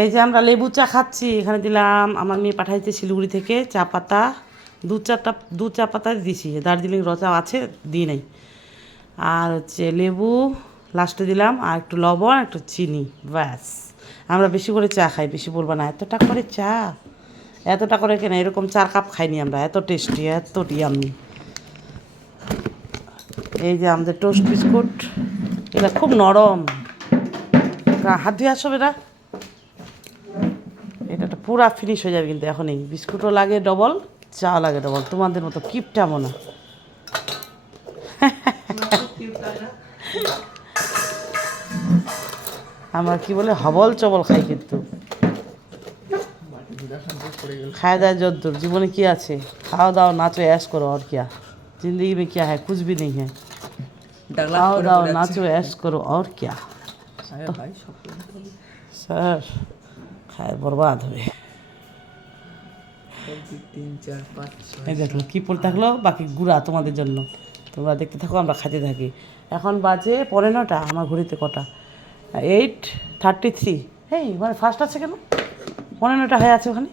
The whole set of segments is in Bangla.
এই যে আমরা লেবু চা খাচ্ছি, এখানে দিলাম, আমার মেয়ে পাঠাইছে শিলিগুড়ি থেকে চা পাতা, দু চা পাতা দিছি, দার্জিলিং র চা আছে দিই নাই, আর হচ্ছে লেবু লাস্টে দিলাম, আর একটু লবণ একটু চিনি, ব্যাস। আমরা বেশি করে চা খাই, বেশি বলবো না, এতটা করে চা, এতটা করে কেন, এরকম 4 কাপ খাইনি আমরা, এত টেস্টি, এত ইয়াম্মি। এই যে আমাদের টোস্ট বিস্কুট, এটা খুব নরম, হাত ধুয়ে আসবে না, এটা পুরা ফিনিশ হয়ে যাবে কিন্তু এখনই। বিস্কুটও লাগে ডবল, চা লাগে ডবল, তোমাদের মতো কিপটা মনে। আমার কি বলে হবল চবল খাই, কিন্তু খায় দায় যদ্দূর, জীবনে কি আছে, খাওয়া দাওয়া নাচো ऐश करो और क्या, जिंदगी में क्या है, कुछ भी नहीं है, খাওয়া দাওয়া নাচো ऐश करो और क्या। স্যার খায় বরবাদ হবে। এই দেখলো কি পড়ে থাকলো, বাকি গুড়া তোমাদের জন্য, তোমরা দেখতে থাকো, আমরা খাইতে থাকি। এখন বাজে 9:45, আমার ঘড়িতে কটা, 8:33। হেই ওখানে ফার্স্ট আছে কেন, 9:45 হয়ে আছে ওখানে,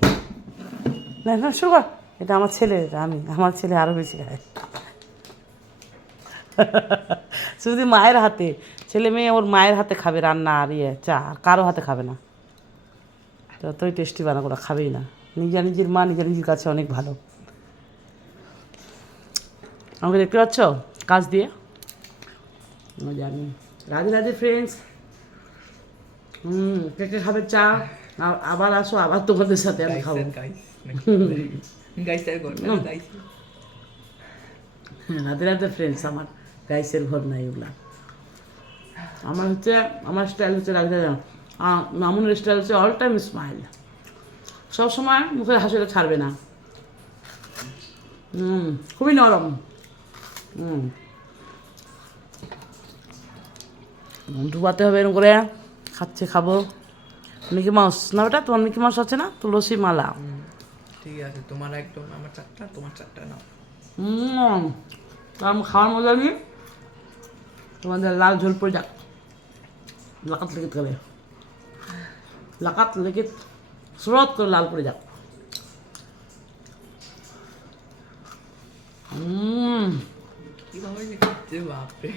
না না শুরু কর। এটা আমার ছেলে, এটা আমার ছেলে আরও বেশি খায়, শুধু মায়ের হাতে, ছেলে মেয়ে ওর মায়ের হাতে খাবে রান্না আর চা, আর কারো হাতে খাবে না, যতই টেস্টি বানা করে খাবেই না। নিজের মা নিজের কাছে অনেক ভালো। আমাকে দেখতে পাচ্ছ কাজ দিয়ে, জানি। রাধে রাধে ফ্রেন্ডস, কেটে খাবে চা, আবার আসো, আবার তোমাদের সাথে আমি খাবো। রাধে রাধে ফ্রেন্ডস, আমার গাইসের ঘর নাই ওগুলা, আমার হচ্ছে, আমার স্টাইল হচ্ছে রাধে রাধে, মামুনের স্টাইল হচ্ছে অল টাইম স্মাইল, সবসময় মুখের হাসিটা ছাড়বে না, খুবই নরম। ডুবাতে হবে এরকম করে, খাচ্ছে খাবো। মিকি মাউস না বেটা, তোমার মিকি মাউস আছে না, তুলসী মালা, ঠিক আছে, তোমার একদম, আমার চারটা, তোমার চারটা নাও। আমি খাওয়ার মজা নিয়ে তোমাদের লাল ঝোল পড়ে যাক, লাকাত লেগিত করে, লাকাত লেগিত স্রোত করে লাল পড়ে যাক। কিভাবে যে খাচ্ছে, বাপরে,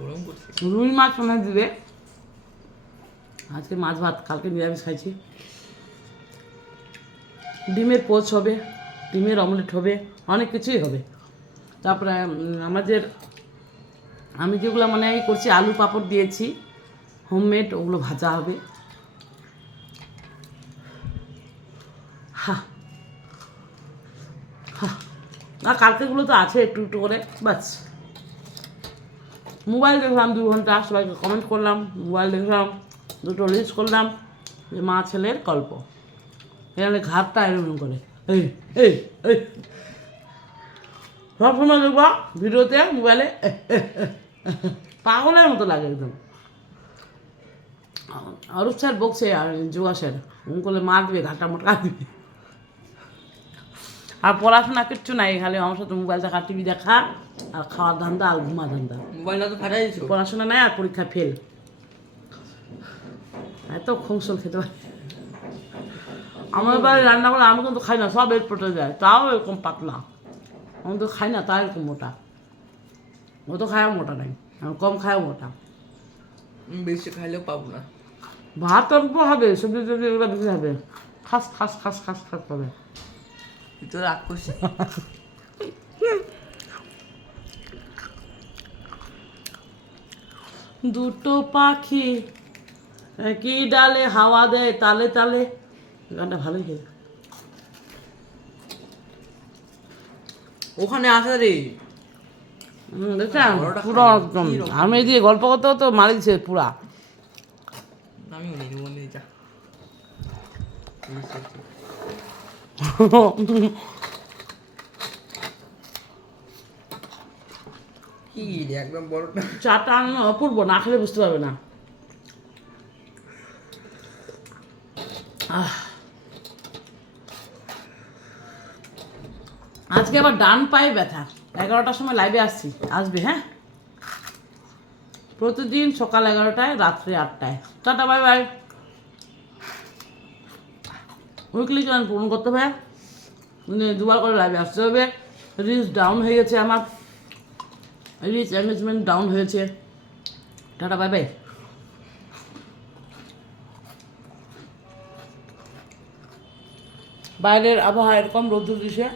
গরম করছে। রুই মাছ মনে দিবে, আজকে মাছ ভাত, কালকে নিরামিষ খাইছি। ডিমের পোচ হবে, ডিমের অমলেট হবে, অনেক কিছুই হবে। তারপরে আমাদের, আমি যেগুলো মানে করছি, আলু পাঁপড় দিয়েছি হোমমেড, ওগুলো ভাজা হবে। হা হা, আর কালকেগুলো তো আছে একটু একটু করে, বাস। মোবাইল দেখলাম 2 ঘন্টা, সবাইকে কমেন্ট করলাম, মোবাইল দেখলাম, দুটো রিলস করলাম, যে মা ছেলের গল্প, এখানে ঘাটটা এরকম করে, এই এই এই সবসময় দেখবা ভিডিওতে মোবাইলে পাগলের মতো লাগে একদম। অরূপ স্যার বকছে, আর যোগা স্যার করলে মারবে, ঘাটা মোটকা দিবে, আর পড়াশোনা কিচ্ছু নাই, খালি আমার সাথে মোবাইল দেখা, টিভি দেখা, আর খাওয়ার ধান্দা, আর ঘুমা ধান্দা। মোবাইলটা তো ফাটাই দিছো। পড়াশোনা নাই, আর পরীক্ষা ফেল, এত খংসল খেতে পারে। আমার বাড়ি রান্না করে আমি কিন্তু খাই না, সব এর পটে যায়, তাও এরকম পাতলা, আমি তো খাই না, তাও এরকম মোটা, ও তো খায়ও মোটা নাই, আমি কম খায়ও মোটা। বেশি খাইলেও পাবো না, ভাত অল্প হবে, সবজি টবজি এগুলো বেশি হবে, খাস খাস খাস খাস খাস পাবে। তো রাগ করছি। দুটো পাখি একই ডালে হাওয়া দেয় তালে তালে, গানটা ভালোই খেয়ে। ওখানে আসা রে, দেখছেন পুরো একদম, আমি দিয়ে গল্প করতে তো মারি দিছে পুরা। আমি নিয়ে মনে যা কি একদম বড়টা চাটা আমি অপূর্ব, না খেলে বুঝতে পারবে না। আজকে আবার ডান পায়ে ব্যথা, 11টার সময় লাইভে আসবে, হ্যাঁ, প্রতিদিন সকাল 11টায়, রাত্রে 8টায়। Tata, bye bye. Weekly challenge পূরণ করতে হবে, মানে দুবার করে লাইভে আসতে হবে। রিচ ডাউন হয়ে গেছে আমার, রিচ এঙ্গেজমেন্ট ডাউন হয়েছে। Tata bye by. বাইরের আবহাওয়া এরকম রোদ্দুর দিছে।